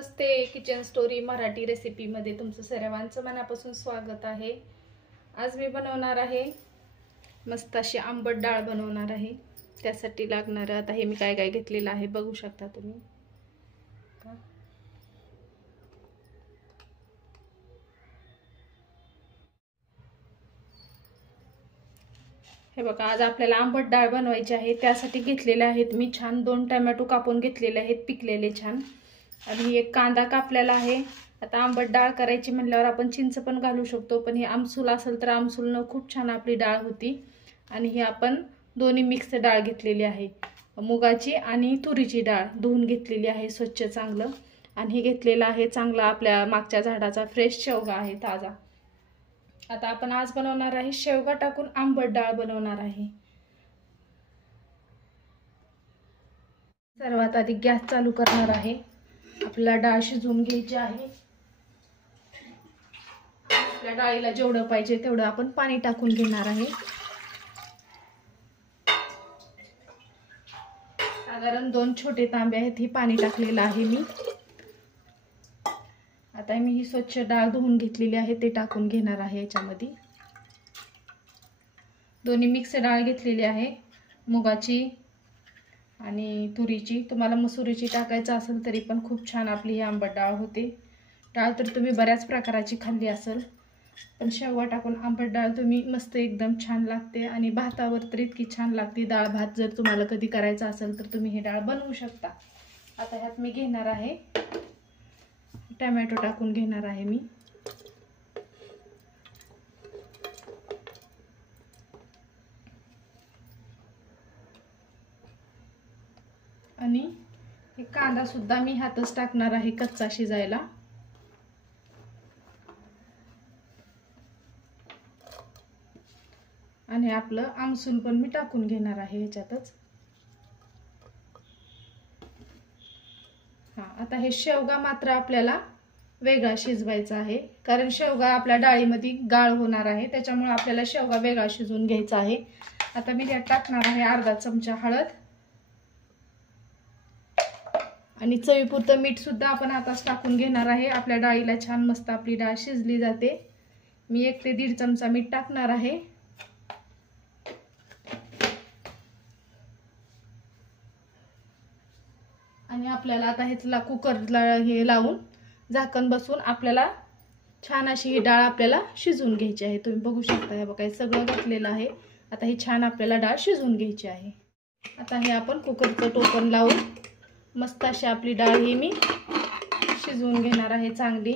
नमस्ते, kitchen story Marathi रेसिपीमध्ये तुमचं सर्वांचं मनापासून स्वागत आहे। आज मी बनवणार आहे मस्त अशी आंबट डाळ बनवणार आहे। त्यासाठी लागणार आता हे मी काय काय घेतलेलं आहे बघू शकता तुम्ही। हे बघा, आज आपल्याला आंबट डाळ बनवायची आहे। त्यासाठी घेतलेले आहेत मी छान 2 टोमॅटो कापून घेतलेले आहेत पिकलेले छान, आणि एक कांदा कापलेला आहे। आता आंबट डाळ करायची म्हणल्यावर आपण चिंच पण घालू शकतो, पण हे आमसूल असेल तर आमसूलनं खूप छान आपली डाळ होती। आणि ही आपण दोन्ही मिक्स डाळ घेतलेली आहे, मुगाची आणि तुरीची डाळ धुवून घेतलेली आहे स्वच्छ चांगलं। आणि हे घेतलेलं आहे चांगला आपल्या मागच्या झाडाचा फ्रेश शेवगा आहे ताजा। आता आपण आज बनवणार आहे शेवगा टाकून आंबट डाळ बनवणार आहे। सर्वात आधी गॅस चालू करणार आहे। आपल्याला डाळ शिजवून घ्यायची आहे। आपल्या डाळीला जेवढं पाहिजे तेवढं आपण पाणी टाकून घेणार आहे। साधारण 2 छोटे तांबे आहेत ही पाणी टाकलेलं आहे मी। आता मी ही स्वच्छ डाळ धुवून घेतलेली आहे ते टाकून घेणार आहे याच्यामध्ये। दोन्ही मिक्स डाळ घेतलेली आहे, मुगाची आणि तुरीची। तुम्हाला मसुरीची टाकायचं असेल तरी पण खूप छान आपली ही आंबट डाळ होते। डाळ तर तुम्ही बऱ्याच प्रकाराची खाल्ली असेल, पण शेवगा टाकून आंबट डाळ तुम्ही मस्त एकदम छान लागते। आणि भातावर तर इतकी छान लागते डाळ भात। जर तुम्हाला कधी करायचा असेल तर तुम्ही ही डाळ बनवू शकता। आता ह्यात मी घेणार आहे टोमॅटो टाकून घेणार आहे मी। आणि हे कांदा सुद्धा मी ह्यातच टाकणार आहे कच्चा शिजायला। आणि आपलं आमसूल पण मी टाकून घेणार आहे ह्याच्यातच। आता हे शेवगा मात्र आपल्याला वेगळा शिजवायचा आहे, कारण शेवगा आपल्या डाळीमध्ये गाळ होणार आहे, त्याच्यामुळे आपल्याला शेवगा वेगळा शिजवून घ्यायचा आहे। आता मी यात टाकणार आहे अर्धा चमचा हळद, आणि चवीपुरतं मीठ सुद्धा आपण आताच टाकून घेणार आहे। आपल्या डाळीला छान मस्त आपली डाळ शिजली जाते। मी 1 ते 1.5 चमचा मीठ टाकणार आहे। आणि आपल्याला आता ह्याला कुकरला हे लावून झाकण बसवून आपल्याला छान अशी ही डाळ आपल्याला शिजवून घ्यायची आहे। तुम्ही बघू शकता हे बघा सगळं घातलेलं आहे। आता ही छान आपल्याला डाळ शिजवून घ्यायची आहे। आता हे आपण कुकरचं टोपण लावून मस्त अशी आपली डाळ ही मी शिजवून घेणार आहे चांगली।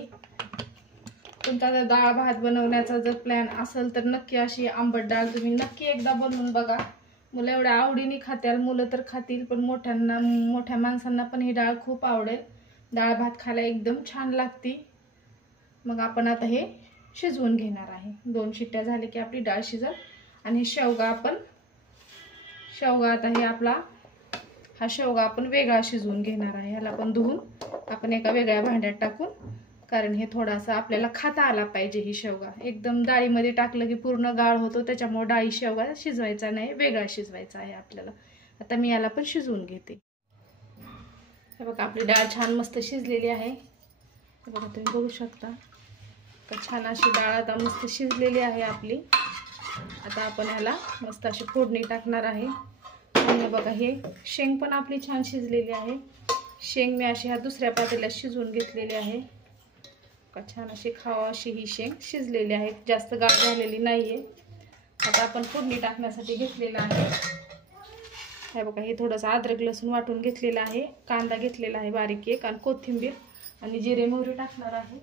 तुमचा जर डाळ भात बनवण्याचा जर प्लॅन असेल तर नक्की अशी आंबट डाळ तुम्ही नक्की एकदा बनवून बघा। मुलं एवढ्या आवडीने खातील, मुलं तर खातील, पण मोठ्या माणसांना पण ही डाळ खूप आवडेल। डाळ भात खायला एकदम छान लागते। मग आपण आता हे शिजवून घेणार आहे। 2 शिट्ट्या झाल्या की आपली डाळ शिजल। आणि शेवगा आता हे आपला हा शेवगा आपण वेगळा शिजवून घेणार आहे। ह्याला पण धुवून आपण एका वेगळ्या भांड्यात टाकून, कारण हे थोडासा आपल्याला खाता आला पाहिजे। ही शेवगा एकदम डाळीमध्ये टाकलं की पूर्ण गाळ होतो, त्याच्यामुळे डाळी शेवगा शिजवायचा नाही, वेगळा शिजवायचा आहे आपल्याला। आता मी याला पण शिजवून घेते। हे बघा आपली डाळ छान मस्त शिजलेली आहे। हे बघा तुम्ही बघू शकता का छान अशी डाळ आता मस्त शिजलेली आहे आपली। आता आपण याला मस्त अशी फोडणी टाकणार आहे। आणि बघा हे शेंग पण आपली छान शिजलेली आहे। शेंग मी अशी ह्या दुसऱ्या पातेल्यात शिजवून घेतलेली आहे। का छान अशी खावा अशी ही शेंग शिजलेली आहे, जास्त गाळ झालेली नाहीये। आता आपण फोडणी टाकण्यासाठी घेतलेला आहे। हे बघा हे थोडंसं अद्रक लसूण वाटून घेतलेला आहे, कांदा घेतलेला आहे बारीक एक, आणि कोथिंबीर आणि जिरे मोहरी टाकणार आहे,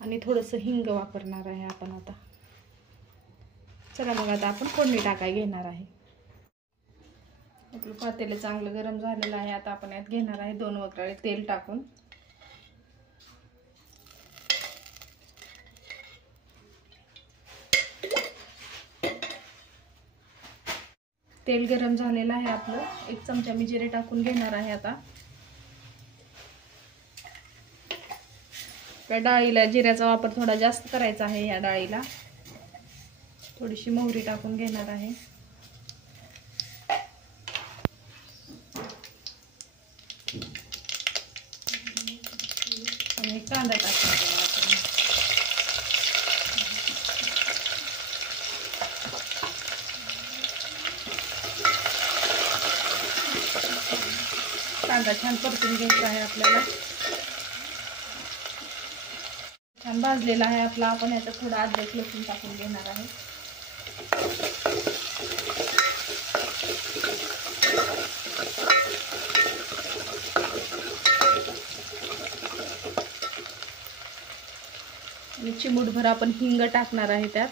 आणि थोडंसं हिंग वापरणार आहे आपण आता। चला मग आता आपण फोडणी टाकाय घेणार आहे। आपलं पातेलं चांगलं गरम झालेलं आहे। आता आपण यात घेणार आहे 2 वक्राळे तेल टाकून। तेल गरम झालेलं आहे आपलं। 1 चमचा मी जिरे टाकून घेणार आहे आता। त्या डाळीला जिऱ्याचा वापर थोडा जास्त करायचा आहे। या डाळीला थोडीशी मोहरी टाकून घेणार आहे। आणि कांदा टाकून देणार आपण. कांदा छान परतून घ्यायचा आहे आपल्याला. छान भाजलेला आहे आपला. आपण याचा थोडा अद्रक लसूण टाकून घेणार आहे. आणि चिमूटभर आपण हिंग टाकणार आहे त्यात.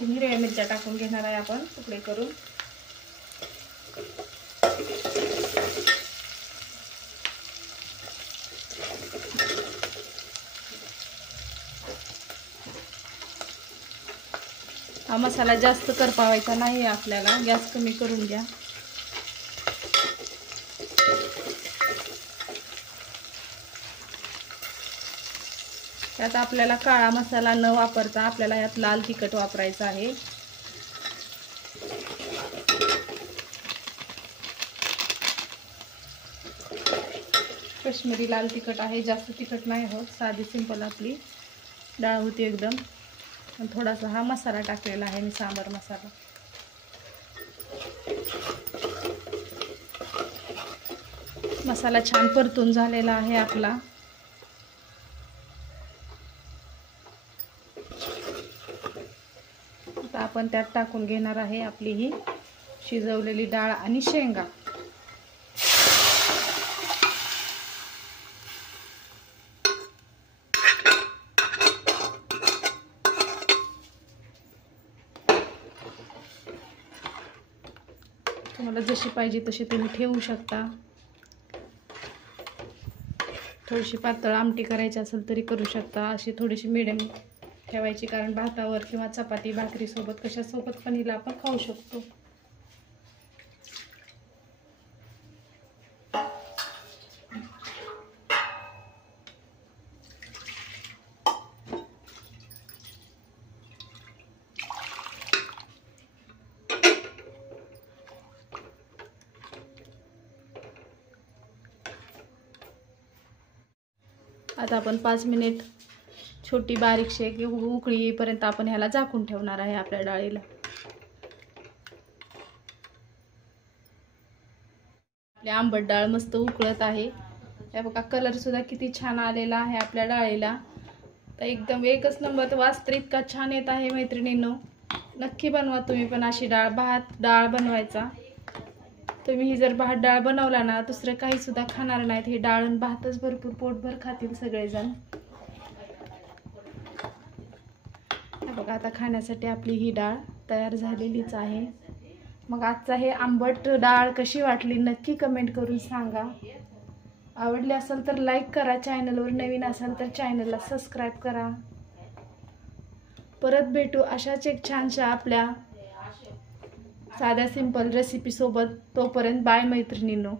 हिरव्या मिरच्या टाकून घेणार आहे आपण तुकडे करून. हा मसाला जास्त करपावायचा नाही आपल्याला, गॅस कमी करून घ्या. त्यात आपल्याला काळा मसाला न वापरता आपल्याला यात लाल तिखट वापरायचं आहे. काश्मीरी लाल तिखट आहे, जास्त तिखट नाही होत. साधी सिंपल आपली डाळ होती एकदम. आणि थोडासा हा मसाला टाकलेला आहे मी, सांबार मसाला. मसाला छान परतून झालेला आहे आपला. आता आपण त्यात टाकून घेणार आहे आपली ही शिजवलेली डाळ आणि शेंगा. तुम्हाला जशी पाहिजे तशी तुम्ही ठेवू शकता. थोडीशी पातळ आमटी करायची असेल तरी करू शकता. अशी थोडीशी मिडियम ठेवायची, कारण भातावर किंवा चपाती भाकरी सोबत कशासोबत पण हिला आपण खाऊ शकतो. आता आपण 5 मिनिट छोटी बारीक शेक उकळी येईपर्यंत आपण ह्याला झाकून ठेवणार आहे आपल्या डाळीला. आपली आंबट डाळ मस्त उकळत आहे. हे बघा, कलर सुद्धा किती छान आलेला आहे आपल्या डाळीला. तर एकदम एकच नंबर. वास तर इतका छान येत आहे मैत्रिणींनो. नक्की बनवा तुम्ही पण अशी डाळ. भात डाळ बनवायचा तुम्ही. ही जर भात डाळ बनवला ना, दुसरं काही सुद्धा खाणार नाहीत. हे डाळ आणि भातच भरपूर पोटभर खातील सगळेजण. बघा, आता खाण्यासाठी आपली ही डाळ तयार झालेलीच आहे. मग आजचा हे आंबट डाळ कशी वाटली नक्की कमेंट करून सांगा. आवडली असेल तर लाईक करा. चॅनलवर नवीन असाल तर चॅनलला सबस्क्राईब करा. परत भेटू अशाच एक छानशा आपल्या साध्या सिंपल रेसिपी सोबत. तोपर्यंत बाय मैत्रिणींनो.